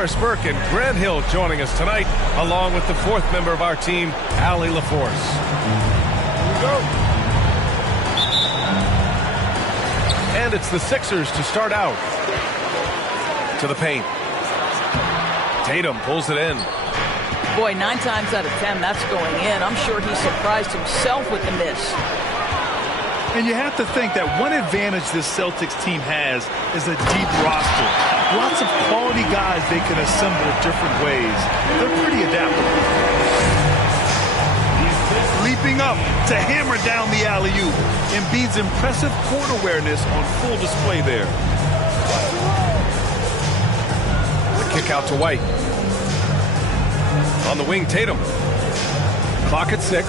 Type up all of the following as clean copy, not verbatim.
Morris Burke and Grant Hill joining us tonight, along with the fourth member of our team, Allie LaForce. Here we go. And it's the Sixers to start out. To the paint. Tatum pulls it in. Boy, 9 times out of 10, that's going in. I'm sure he surprised himself with the miss. And you have to think that one advantage this Celtics team has is a deep roster. Lots of quality guys they can assemble different ways. They're pretty adaptable. Leaping up to hammer down the alley-oop. Embiid's impressive court awareness on full display there. The kick out to White. On the wing, Tatum. Clock at 6.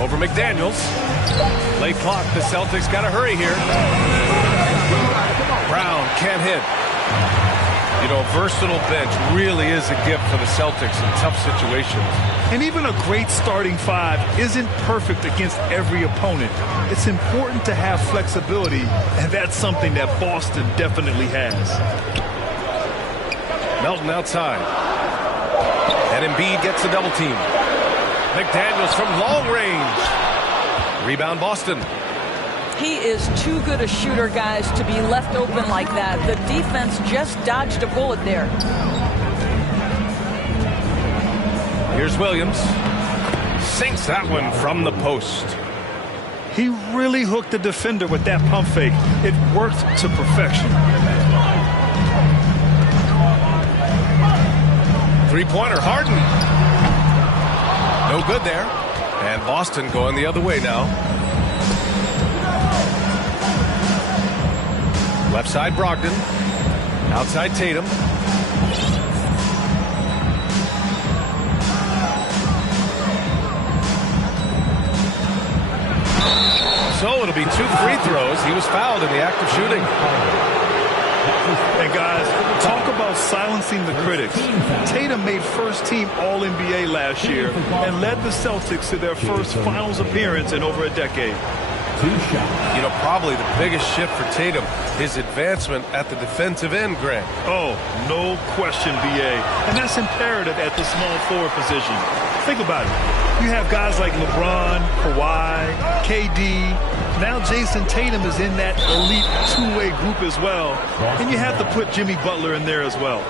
Over McDaniels. Late clock. The Celtics got to hurry here. Brown can't hit. You know, versatile bench really is a gift for the Celtics in tough situations. And even a great starting five isn't perfect against every opponent. It's important to have flexibility, and that's something that Boston definitely has. Melton outside. And Embiid gets a double team. McDaniels from long range. Rebound Boston. He is too good a shooter, guys, to be left open like that. The defense just dodged a bullet there. Here's Williams. Sinks that one from the post. He really hooked the defender with that pump fake. It worked to perfection. Three-pointer, Harden. No good there. And Boston going the other way now. Left side, Brogdon. Outside, Tatum. So it'll be 2 free throws. He was fouled in the act of shooting. And guys, talk about silencing the critics. Tatum made first-team All-NBA last year and led the Celtics to their first finals appearance in over a decade. You know, probably the biggest shift for Tatum, his advancement at the defensive end, Grant. Oh, no question, B.A. And that's imperative at the small forward position. Think about it. You have guys like LeBron, Kawhi, KD. Now Jason Tatum is in that elite two-way group as well. And you have to put Jimmy Butler in there as well.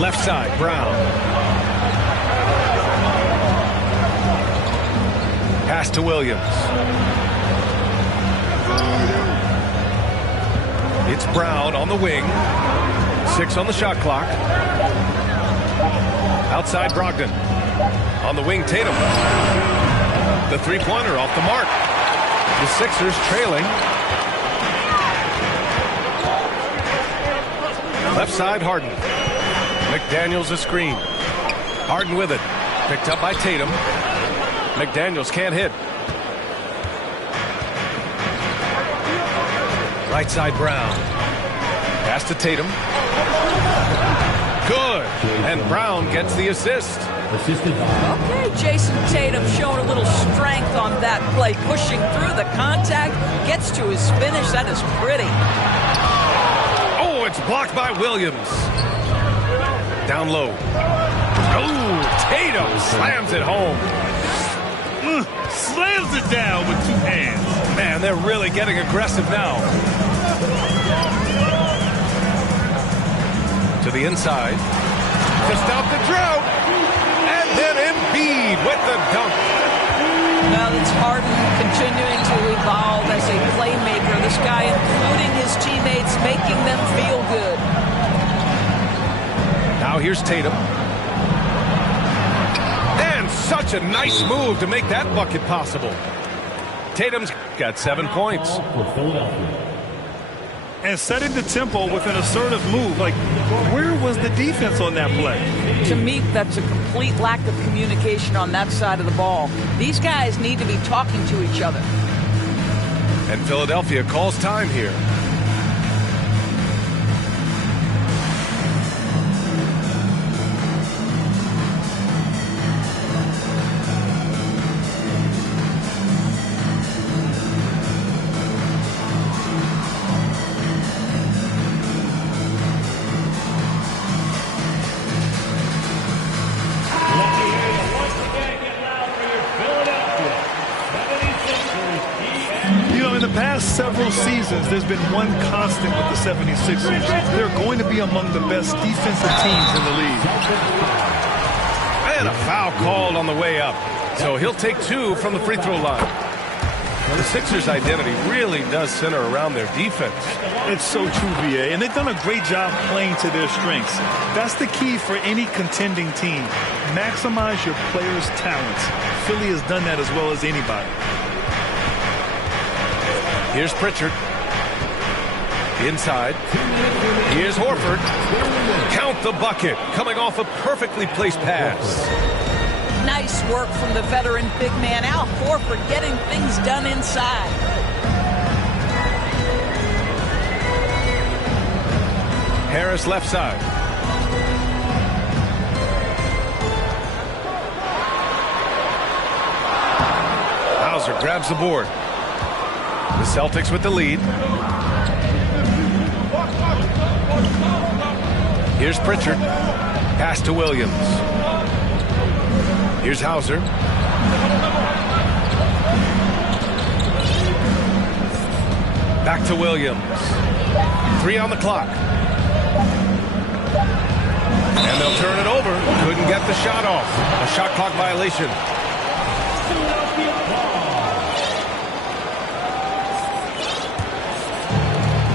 Left side, Brown. Pass to Williams. It's Brown on the wing. 6 on the shot clock. Outside, Brogdon. On the wing, Tatum. The three-pointer off the mark. The Sixers trailing. Left side, Harden. McDaniels a screen. Harden with it. Picked up by Tatum. McDaniels can't hit. Right side, Brown. Pass to Tatum. Good. And Brown gets the assist. Okay, Jason Tatum showing a little strength on that play, pushing through the contact, gets to his finish. That is pretty. Oh, it's blocked by Williams. Down low. Oh, Tatum slams it home. Slams it down with 2 hands. Man, they're really getting aggressive now. To the inside. To stop the drought. And then Embiid with the dunk. Well, it's Harden continuing to evolve as a playmaker. This guy including his teammates, making them feel good. Now here's Tatum. And such a nice move to make that bucket possible. Tatum's got 7 points. And setting the tempo with an assertive move. Like, where was the defense on that play? To me, that's a complete lack of communication on that side of the ball. These guys need to be talking to each other. And Philadelphia calls time here. past several seasons, there's been one constant with the 76ers. They're going to be among the best defensive teams in the league. And a foul called on the way up. So he'll take 2 from the free throw line. The Sixers' identity really does center around their defense. It's so true, VA, and they've done a great job playing to their strengths. That's the key for any contending team. Maximize your players' talents. Philly has done that as well as anybody. Here's Pritchard. Inside. Here's Horford. Count the bucket. Coming off a perfectly placed pass. Nice work from the veteran big man Al Horford getting things done inside. Harris left side. Hauser grabs the board. The Celtics with the lead. Here's Pritchard. Pass to Williams. Here's Hauser. Back to Williams. 3 on the clock. And they'll turn it over. Couldn't get the shot off. A shot clock violation.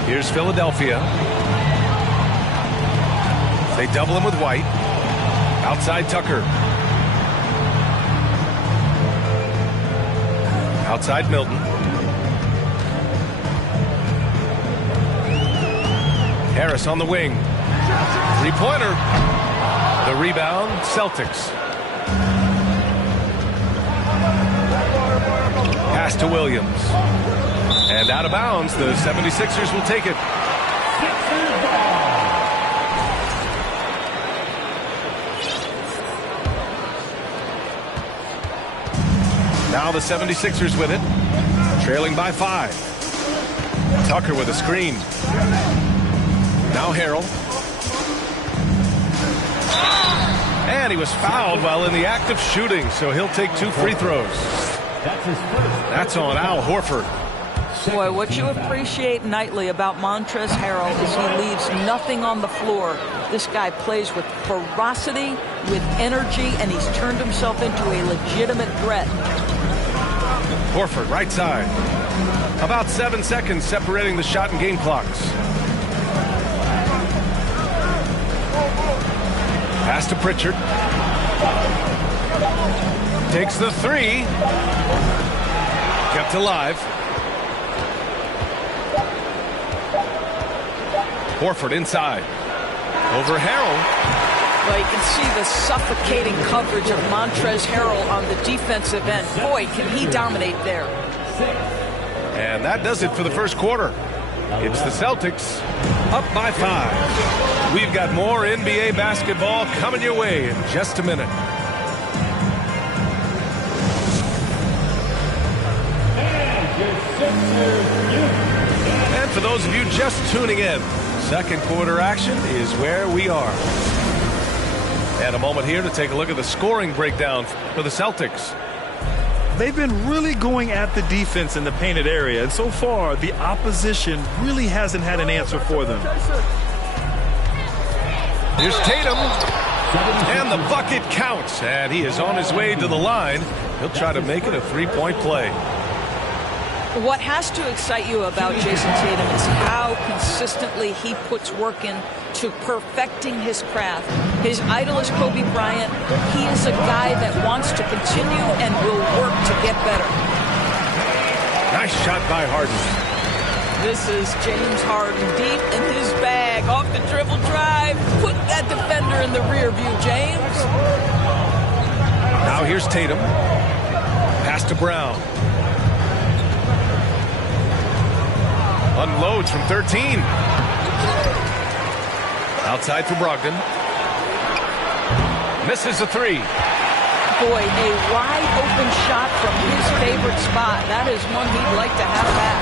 Here's Philadelphia. They double him with White. Outside Tucker. Outside Milton. Harris on the wing. Three-pointer. The rebound, Celtics. Pass to Williams. And out of bounds, the 76ers will take it. Now the 76ers with it, trailing by 5. Tucker with a screen. Now Harrell. And he was fouled while in the act of shooting, so he'll take 2 free throws. That's on Al Horford. Boy, what you appreciate nightly about Montrezl Harrell is he leaves nothing on the floor. This guy plays with ferocity, with energy, and he's turned himself into a legitimate threat. Horford, right side. About 7 seconds separating the shot and game clocks. Pass to Pritchard. Takes the 3. Kept alive. Horford inside. Over Harrell. Well, you can see the suffocating coverage of Montrezl Harrell on the defensive end. Boy, can he dominate there. And that does it for the first quarter. It's the Celtics up by 5. We've got more NBA basketball coming your way in just a minute. And for those of you just tuning in, second quarter action is where we are. And a moment here to take a look at the scoring breakdown for the Celtics. They've been really going at the defense in the painted area, and so far the opposition really hasn't had an answer for them. Here's Tatum, and the bucket counts, and he is on his way to the line. He'll try to make it a three-point play. What has to excite you about Jason Tatum is how consistently he puts work in to perfecting his craft. His idol is Kobe Bryant. He is a guy that wants to continue and will work to get better. Nice shot by Harden. This is James Harden deep in his bag. Off the dribble drive. Put that defender in the rear view, James. Now here's Tatum. Pass to Brown. Unloads from 13. Outside for Brogdon. Misses a 3. Boy, a wide open shot from his favorite spot. That is one he'd like to have back.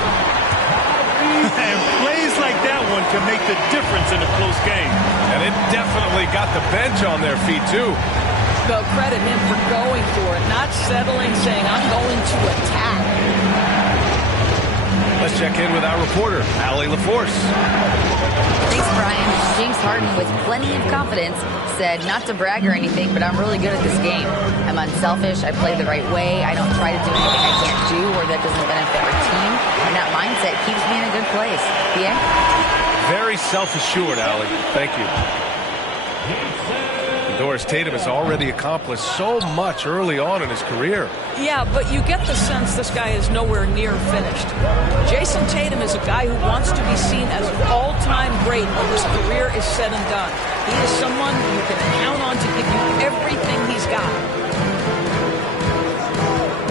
And plays like that one can make the difference in a close game. And it definitely got the bench on their feet, too. They'll credit him for going for it, not settling, saying, I'm going to attack. Let's check in with our reporter, Allie LaForce. Thanks, Brian. James Harden, with plenty of confidence, said not to brag or anything, but I'm really good at this game. I'm unselfish. I play the right way. I don't try to do anything I can't do or that doesn't benefit our team. And that mindset keeps me in a good place. Yeah? Very self-assured, Allie. Thank you. Doris Tatum has already accomplished so much early on in his career. Yeah, but you get the sense this guy is nowhere near finished. Jason Tatum is a guy who wants to be seen as an all-time great when his career is said and done. He is someone you can count on to give you everything he's got.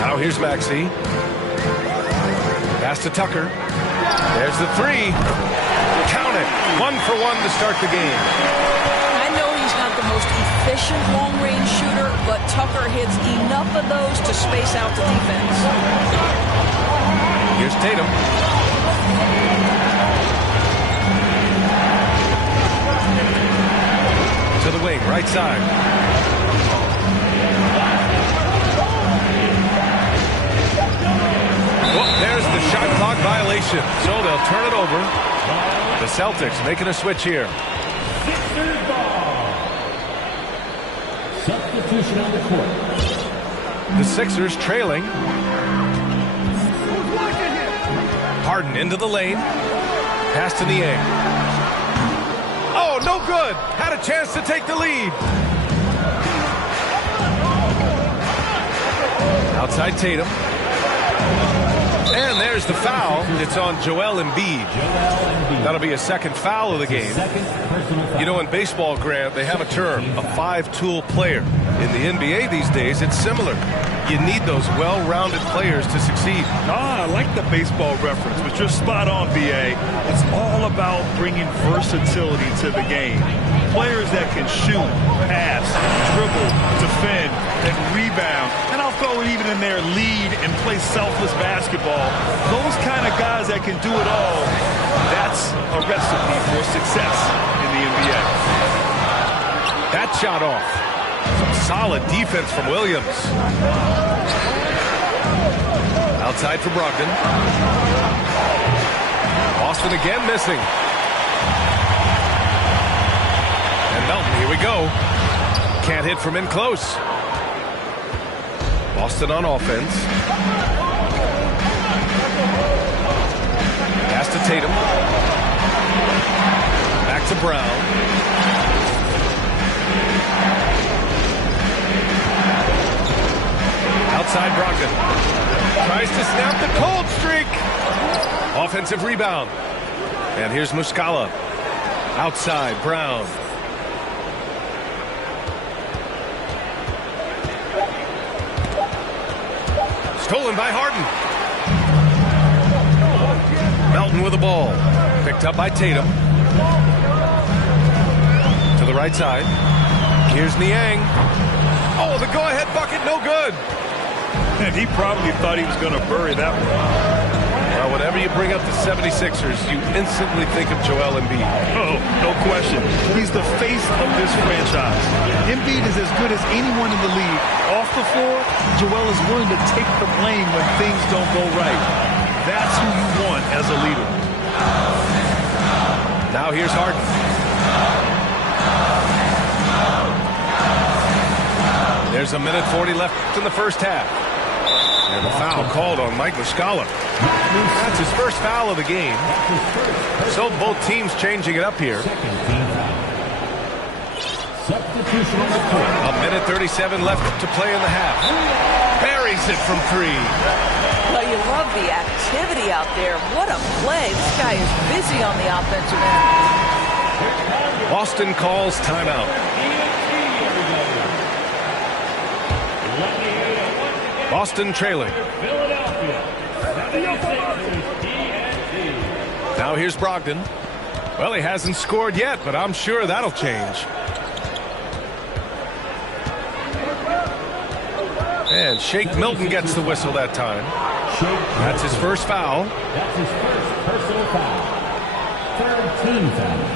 Now here's Maxey. Pass to Tucker. There's the three. Count it. 1 for 1 to start the game. I know he's not the most efficient long-range shooter, but Tucker hits enough of those to space out the defense. Here's Tatum. To the wing, right side. Oh, there's the shot clock violation, so they'll turn it over. The Celtics making a switch here. Substitution on the court. The Sixers trailing. Harden into the lane. Pass to Niang. Oh, no good. Had a chance to take the lead. Outside Tatum. And there's the foul. It's on Joel Embiid. That'll be a second foul of the game. You know, in baseball, Grant, they have a term, a five-tool player. In the NBA these days, it's similar. You need those well-rounded players to succeed. I like the baseball reference, but you're spot on, BA. It's all about bringing versatility to the game. Players that can shoot, pass, dribble, defend, and rebound. And I'll throw it even in there, lead and play selfless basketball. Those kind of guys that can do it all, that's a recipe for success in the NBA. That shot off. Some solid defense from Williams. Outside for Brogdon. Boston again missing. And Melton, here we go. Can't hit from in close. Boston on offense. Pass to Tatum. Back to Brown. Outside Brogdon. Tries to snap the cold streak. Offensive rebound. And here's Muscala. Outside Brown. Stolen by Harden. Melton with the ball. Picked up by Tatum. To the right side. Here's Niang. Oh, the go-ahead bucket, no good. And he probably thought he was going to bury that one. Well, whenever you bring up the 76ers, you instantly think of Joel Embiid. Oh, no question. He's the face of this franchise. Embiid is as good as anyone in the league. Off the floor, Joel is willing to take the blame when things don't go right. That's who you want as a leader. Now here's Harden. There's a minute 40 left in the first half. And the foul called on Mike Muscala. That's his first foul of the game. So both teams changing it up here. A minute 37 left to play in the half. Buries it from three. Well, you love the activity out there. What a play. This guy is busy on the offensive end. Boston calls timeout. Boston trailing. Now here's Brogdon. Well, he hasn't scored yet, but I'm sure that'll change. And Shake Milton gets the whistle that time. That's his first foul. That's his first personal foul. Third team foul.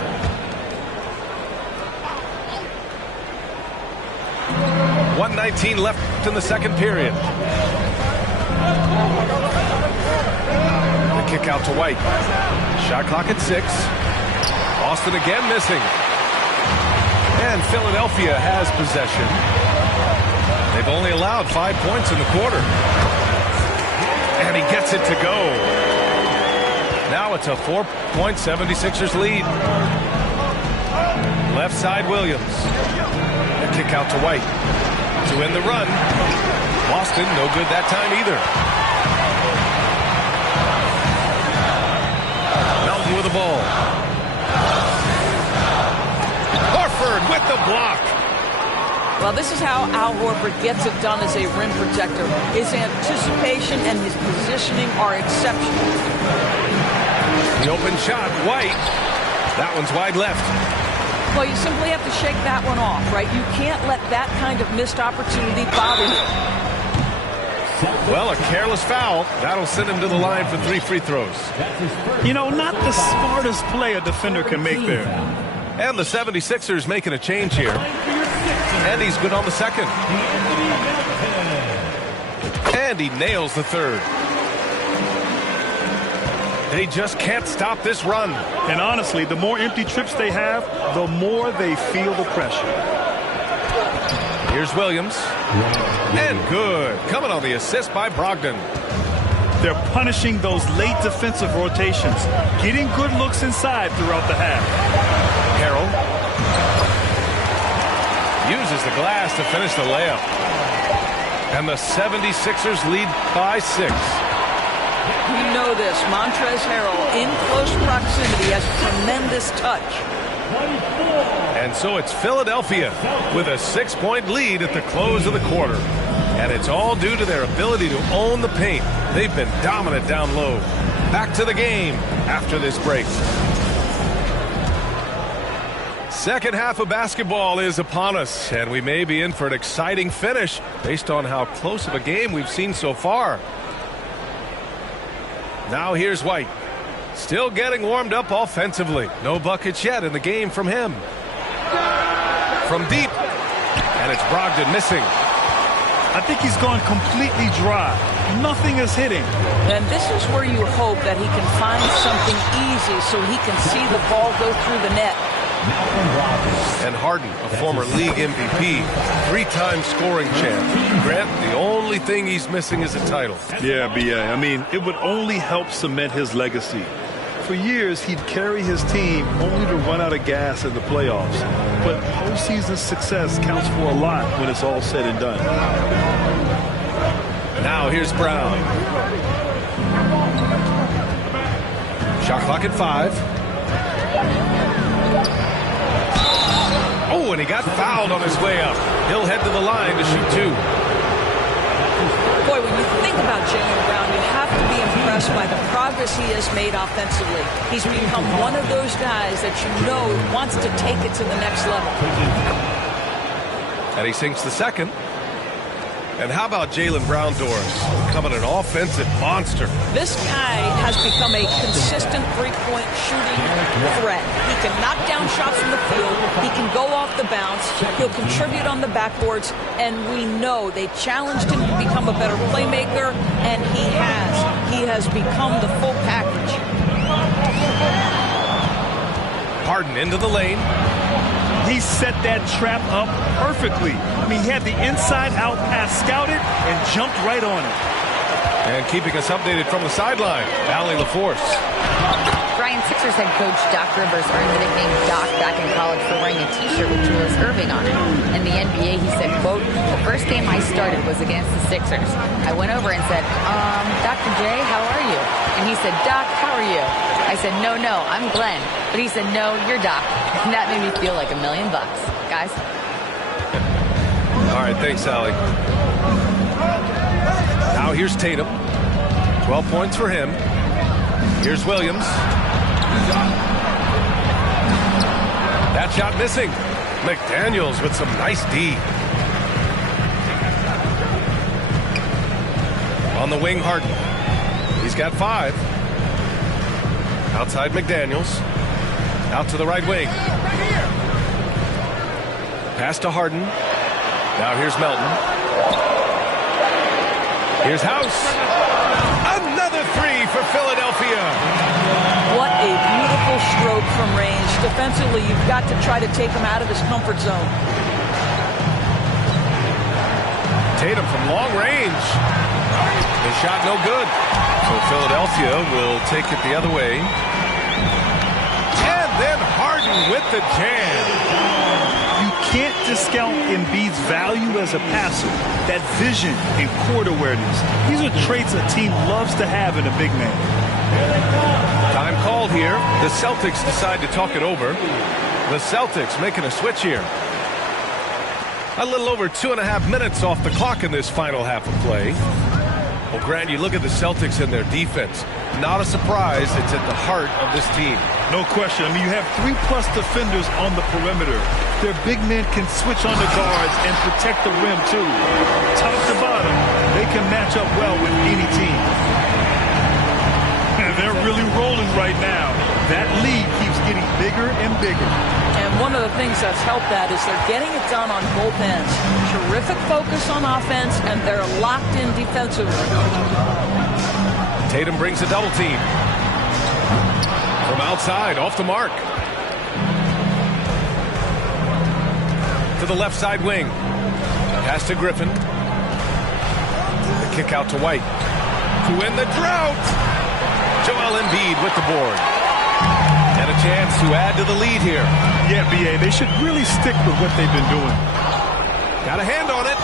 .119 left in the second period. The kick out to White. Shot clock at 6. Boston again missing. And Philadelphia has possession. They've only allowed 5 points in the quarter. And he gets it to go. Now it's a 4-point 76ers lead. Left side Williams. A kick out to White. To end the run. Boston no good that time either. Melton with the ball. Horford with the block. Well, this is how Al Horford gets it done as a rim protector. His anticipation and his positioning are exceptional. The open shot, White. That one's wide left. Well, you simply have to shake that one off, right? You can't let that kind of missed opportunity bother you. Well, a careless foul. That'll send him to the line for 3 free throws. You know, not the smartest play a defender can make there. And the 76ers making a change here. And he's good on the second. And he nails the third. They just can't stop this run. And honestly, the more empty trips they have, the more they feel the pressure. Here's Williams. And good. Coming on the assist by Brogdon. They're punishing those late defensive rotations, getting good looks inside throughout the half. Harrell uses the glass to finish the layup. And the 76ers lead by 6. We know this. Montrezl Harrell in close proximity has tremendous touch. And so it's Philadelphia with a 6-point lead at the close of the quarter. And it's all due to their ability to own the paint. They've been dominant down low. Back to the game after this break. Second half of basketball is upon us, and we may be in for an exciting finish based on how close of a game we've seen so far. Now here's White. Still getting warmed up offensively. No buckets yet in the game from him. From deep. And it's Brogdon missing. I think he's gone completely dry. Nothing is hitting. And this is where you hope that he can find something easy so he can see the ball go through the net. And Harden, a former league MVP, 3-time scoring champ. Grant, the only thing he's missing is a title. Yeah, B.A. I mean, it would only help cement his legacy. For years, he'd carry his team only to run out of gas in the playoffs. But postseason success counts for a lot when it's all said and done. Now here's Brown. Shot clock at 5. Oh, and he got fouled on his way up. He'll head to the line to shoot 2. Boy, when you think about Jaylen Brown, you have to be impressed by the progress he has made offensively. He's become one of those guys that you know wants to take it to the next level. And he sinks the second. And how about Jaylen Brown, Doris? Becoming an offensive monster. This guy has become a consistent three-point shooting threat. He can knock down shots from the field. He can go off the bounce. He'll contribute on the backboards. And we know they challenged him to become a better playmaker, and he has. He has become the full package. Harden into the lane. He set that trap up perfectly. I mean, he had the inside-out pass scouted and jumped right on it. And keeping us updated from the sideline, Allie LaForce. Brian, Sixers head coach Doc Rivers earned the nickname Doc back in college for wearing a T-shirt with Julius Erving on it. In the NBA, he said, quote, "The first game I started was against the Sixers. I went over and said, Dr. J, how are you?" And he said, "Doc, how are you?" I said, no, I'm Glenn. But he said, "No, you're Doc." And that made me feel like $1 million. Guys. All right, thanks, Allie. Now here's Tatum. 12 points for him. Here's Williams. That shot missing. McDaniels with some nice D. On the wing, Harden. He's got 5. Outside McDaniels. Out to the right wing. Pass to Harden. Now here's Melton. Here's House. Another 3 for Philadelphia. from range. Defensively, you've got to try to take him out of his comfort zone. Tatum from long range. The shot no good. So Philadelphia will take it the other way. And then Harden with the jam. You can't discount Embiid's value as a passer. That vision and court awareness. These are traits a team loves to have in a big man. Time called here. The Celtics decide to talk it over. The Celtics making a switch here. A little over 2.5 minutes off the clock in this final half of play. Well, Grant, you look at the Celtics and their defense. Not a surprise. It's at the heart of this team. No question. I mean, you have 3+ defenders on the perimeter. Their big men can switch on the guards and protect the rim, too. Top to bottom, they can match up well with any team. And they're really rolling right now. That lead keeps getting bigger and bigger. And one of the things that's helped that is they're getting it done on both ends. Terrific focus on offense, and they're locked in defensively. Tatum brings a double team. From outside, off the mark. To the left side wing. Pass to Griffin. The kick out to White. To win the drought. Joel Embiid with the board. And a chance to add to the lead here. Yeah, B.A., they should really stick with what they've been doing. Got a hand on it.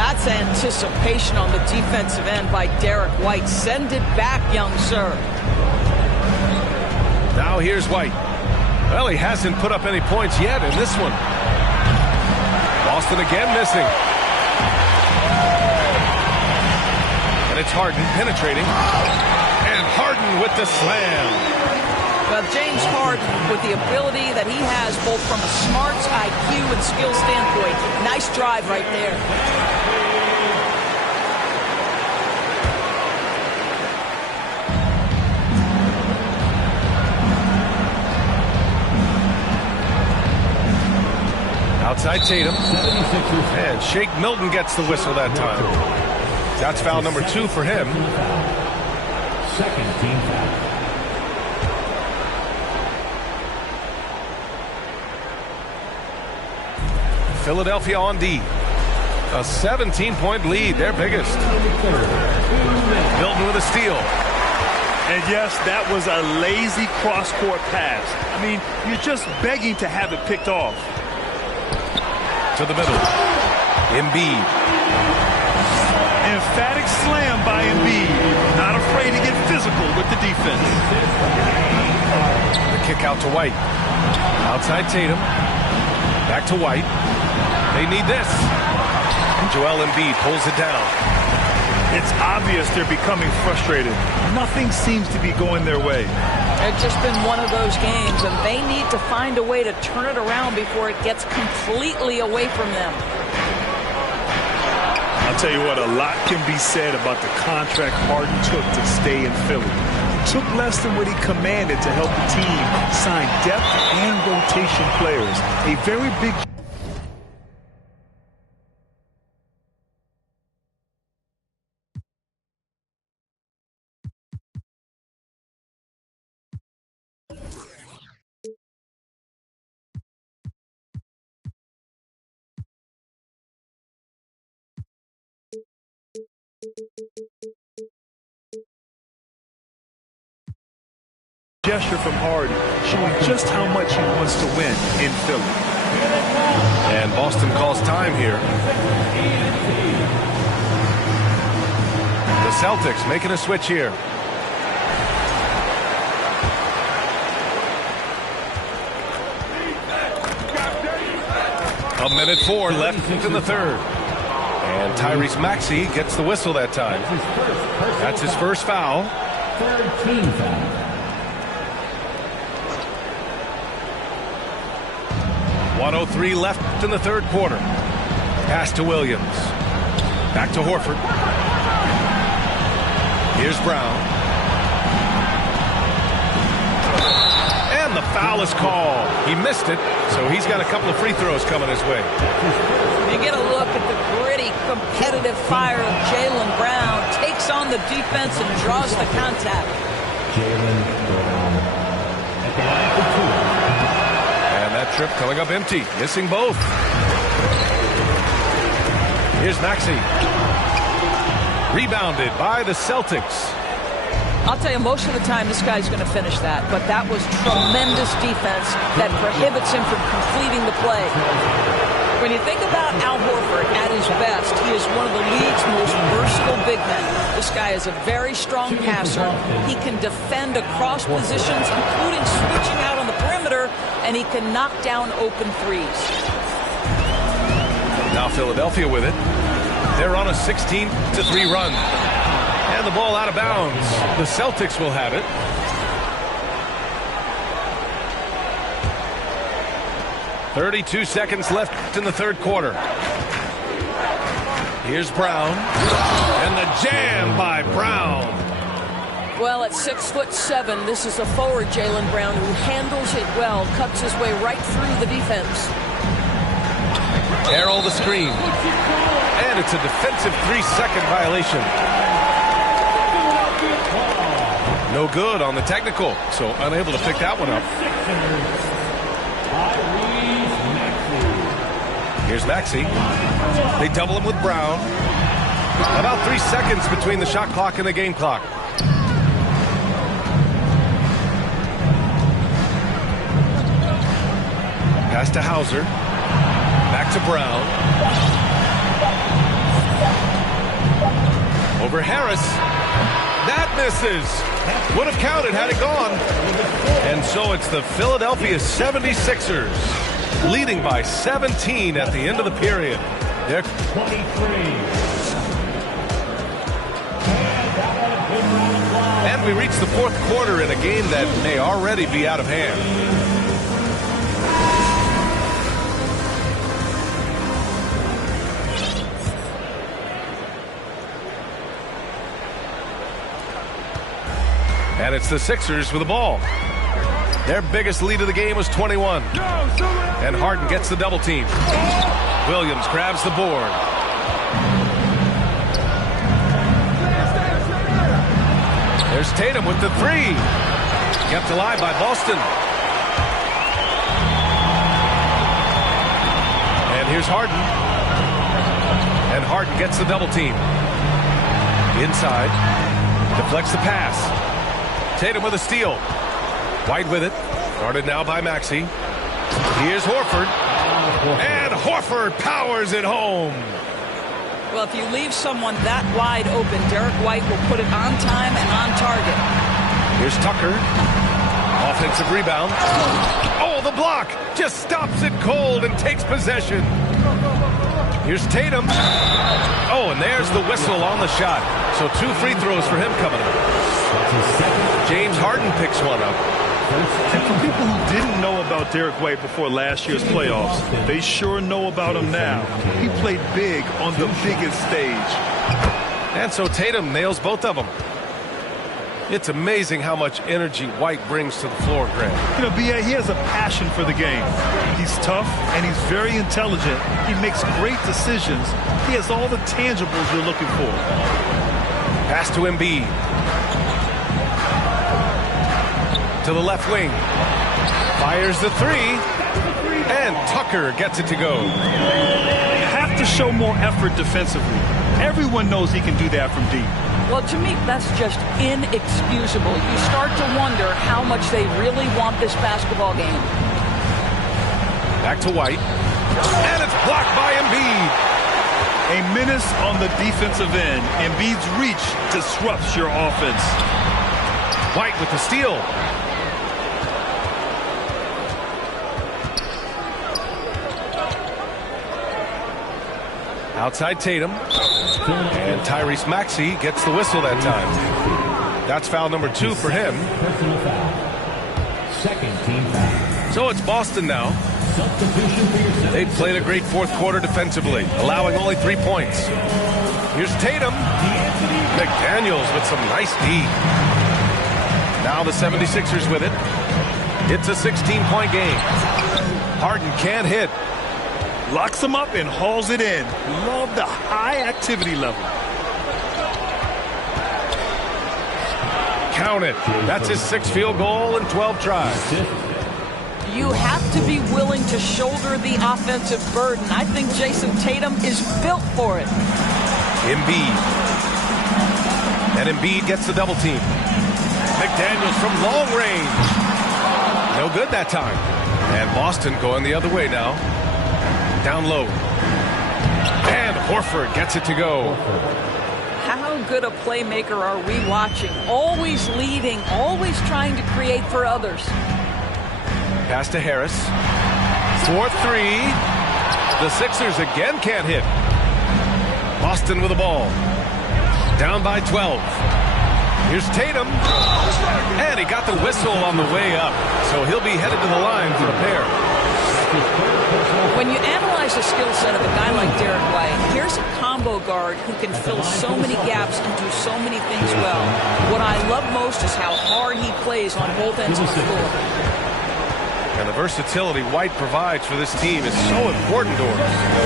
That's anticipation on the defensive end by Derek White. Send it back, young sir. Now here's White. Well, he hasn't put up any points yet in this one. Boston again missing. And it's Harden penetrating. And Harden with the slam. Well, James Harden, with the ability that he has both from a smarts, IQ, and skill standpoint, nice drive right there. Outside Tatum. And Shake Milton gets the whistle that time. That's foul number 2 for him. Second team foul. Philadelphia on D. A 17-point lead, their biggest. Milton with a steal. And yes, that was a lazy cross-court pass. I mean, you're just begging to have it picked off. To the middle. Embiid. Emphatic slam by Embiid. Not afraid to get physical with the defense. The kick out to White. Outside Tatum. Back to White. They need this. And Joel Embiid pulls it down. It's obvious they're becoming frustrated. Nothing seems to be going their way. It's just been one of those games, and they need to find a way to turn it around before it gets completely away from them. I'll tell you what, a lot can be said about the contract Harden took to stay in Philly. It took less than what he commanded to help the team sign depth and rotation players. A very big... gesture from Harden, showing just how much he wants to win in Philly. And Boston calls time here. The Celtics making a switch here. A minute 4 left in the third. And Tyrese Maxey gets the whistle that time. That's his first foul. Third team foul. 1:03 left in the third quarter. Pass to Williams. Back to Horford. Here's Brown. And the foul is called. He missed it, so he's got a couple of free throws coming his way. You get a look at the gritty, competitive fire of Jaylen Brown. Takes on the defense and draws the contact. Jaylen Brown at the line for 2. trip coming up empty, missing both. Here's Maxey. Rebounded by the Celtics. I'll tell you, most of the time this guy's going to finish that, but that was tremendous defense that prohibits him from completing the play. When you think about Al Horford at his best, he is one of the league's most versatile big men. This guy is a very strong passer. He can defend across positions, including switching out on the perimeter, and he can knock down open threes. Now Philadelphia with it. They're on a 16-3 run. And the ball out of bounds. The Celtics will have it. .32 seconds left in the third quarter. Here's Brown. And the jam by Brown. Well, at 6'7", this is a forward, Jaylen Brown, who handles it well, cuts his way right through the defense. Harrell the screen. And it's a defensive 3-second violation. No good on the technical, so unable to pick that one up. Here's Maxey. They double him with Brown. About 3 seconds between the shot clock and the game clock. Pass to Hauser. Back to Brown. Over Harris. That misses. Would have counted had it gone. And so it's the Philadelphia 76ers leading by 17 at the end of the period. They're 23. And we reach the fourth quarter in a game that may already be out of hand. And it's the Sixers with the ball. Their biggest lead of the game was 21. And Harden gets the double team. Williams grabs the board. There's Tatum with the three. Kept alive by Boston. And here's Harden. And Harden gets the double team. Inside. Deflects the pass. Tatum with a steal. White with it. Guarded now by Maxey. Here's Horford. And Horford powers it home. Well, if you leave someone that wide open, Derek White will put it on time and on target. Here's Tucker. Offensive rebound. Oh, the block. Just stops it cold and takes possession. Here's Tatum. Oh, and there's the whistle on the shot. So 2 free throws for him coming up. James Harden picks one up. And for people who didn't know about Derek White before last year's playoffs, they sure know about him now. He played big on the biggest stage. And so Tatum nails both of them. It's amazing how much energy White brings to the floor, Greg. You know, B.A., he has a passion for the game. He's tough, and he's very intelligent. He makes great decisions. He has all the tangibles you're looking for. Pass to Embiid. To the left wing. Fires the three. And Tucker gets it to go. You have to show more effort defensively. Everyone knows he can do that from deep. Well, to me, that's just inexcusable. You start to wonder how much they really want this basketball game. Back to White. And it's blocked by Embiid. A menace on the defensive end. Embiid's reach disrupts your offense. White with the steal. Outside Tatum. And Tyrese Maxey gets the whistle that time. That's foul number 2 for him. Personal foul. Second team foul. So it's Boston now. They've played a great fourth quarter defensively, allowing only 3 points. Here's Tatum. McDaniels with some nice D. Now the 76ers with it. It's a 16-point game. Harden can't hit. Locks him up and hauls it in. Love the high activity level. Count it. That's his 6th field goal in 12 tries. You have to be willing to shoulder the offensive burden. I think Jason Tatum is built for it. Embiid. And Embiid gets the double team. McDaniels from long range. No good that time. And Boston going the other way now. Down low. And Horford gets it to go. How good a playmaker are we watching? Always leading, always trying to create for others. Pass to Harris. 4-3. The Sixers again can't hit. Boston with the ball. Down by 12. Here's Tatum. And he got the whistle on the way up. So he'll be headed to the line for a pair. When you analyze the skill set of a guy like Derek White, here's a combo guard who can fill so many gaps and do so many things well. What I love most is how hard he plays on both ends of the floor. And the versatility White provides for this team is so important to him.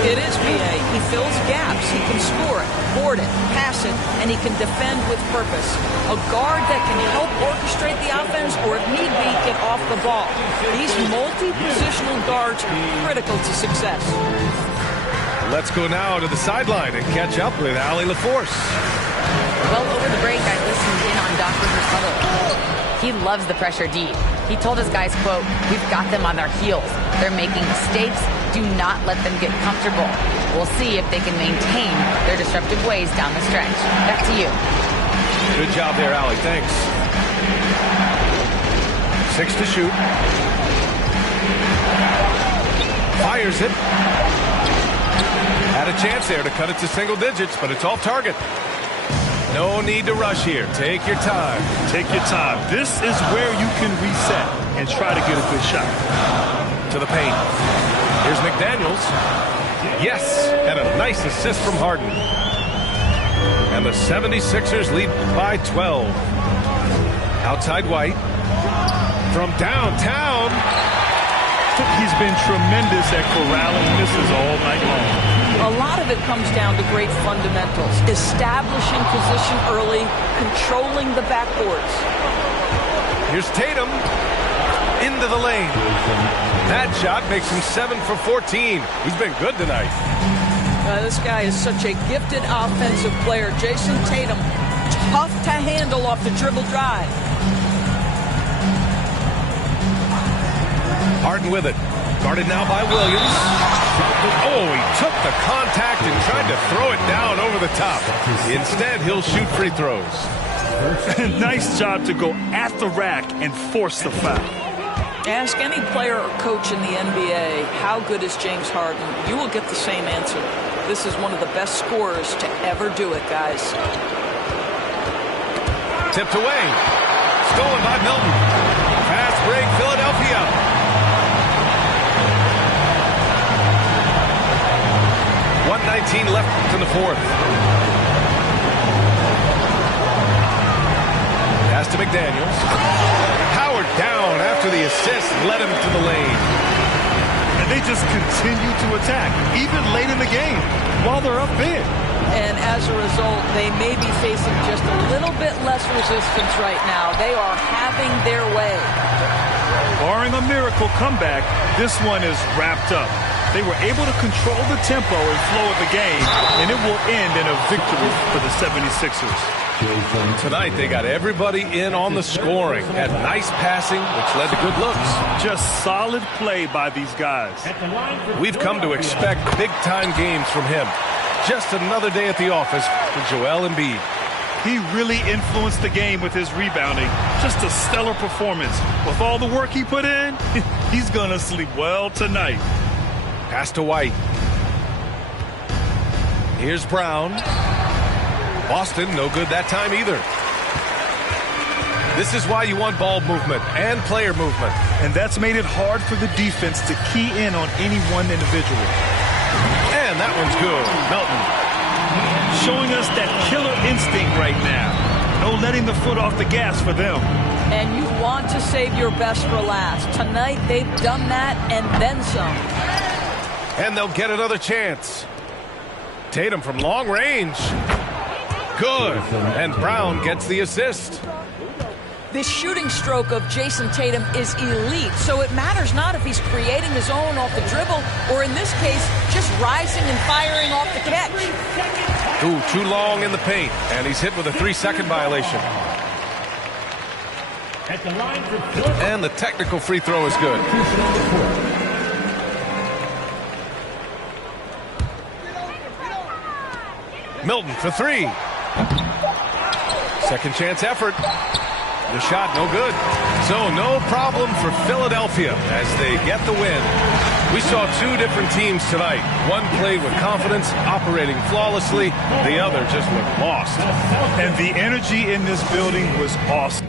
It is, B.A. He fills gaps. He can score it, board it, pass it, and he can defend with purpose. A guard that can help orchestrate the offense or, if need be, get off the ball. These multi-positional guards are critical to success. Let's go now to the sideline and catch up with Allie LaForce. Well, over the break, I listened in on Dr. Hurtado. He loves the pressure deep. He told his guys, quote, "We've got them on their heels. They're making mistakes. Do not let them get comfortable. We'll see if they can maintain their disruptive ways down the stretch." Back to you. Good job there, Allie. Thanks. 6 to shoot. Fires it. Had a chance there to cut it to single digits, but it's off target. No need to rush here. Take your time. Take your time. This is where you can reset and try to get a good shot. To the paint. Here's McDaniels. Yes, and a nice assist from Harden. And the 76ers lead by 12. Outside White. From downtown. He's been tremendous at corralling misses all night long. A lot of it comes down to great fundamentals. Establishing position early, controlling the backboards. Here's Tatum. Into the lane. That shot makes him 7 for 14. He's been good tonight. This guy is such a gifted offensive player. Jason Tatum, tough to handle off the dribble drive. Harden with it. Guarded now by Williams. Oh, he took the contact and tried to throw it down over the top. Instead, he'll shoot free throws. Nice job to go at the rack and force the foul. Ask any player or coach in the NBA, how good is James Harden? You will get the same answer. This is one of the best scorers to ever do it, guys. Tipped away. Stolen by Milton. Fast break, Philadelphia. 1:19 left in the fourth. Pass to McDaniels. Howard down after the assist led him to the lane. And they just continue to attack, even late in the game, while they're up big. And as a result, they may be facing just a little bit less resistance right now. They are having their way. Barring a miracle comeback, this one is wrapped up. They were able to control the tempo and flow of the game, and it will end in a victory for the 76ers. Tonight, they got everybody in on the scoring. Had nice passing, which led to good looks. Just solid play by these guys. We've come to expect big-time games from him. Just another day at the office for Joel Embiid. He really influenced the game with his rebounding. Just a stellar performance. With all the work he put in, he's going to sleep well tonight. Pass to White. Here's Brown. Boston, no good that time either. This is why you want ball movement and player movement. And that's made it hard for the defense to key in on any one individual. And that one's good. Melton. Showing us that killer instinct right now. No letting the foot off the gas for them. And you want to save your best for last. Tonight, they've done that and then some. And they'll get another chance. Tatum from long range. Good. And Brown gets the assist. The shooting stroke of Jason Tatum is elite, so it matters not if he's creating his own off the dribble or, in this case, just rising and firing off the catch. Ooh, too long in the paint, and he's hit with a 3-second violation. At the line for Philip. And the technical free throw is good. Milton for 3. Second chance effort. The shot no good. So no problem for Philadelphia as they get the win. We saw two different teams tonight. One played with confidence, operating flawlessly. The other just looked lost. And the energy in this building was awesome.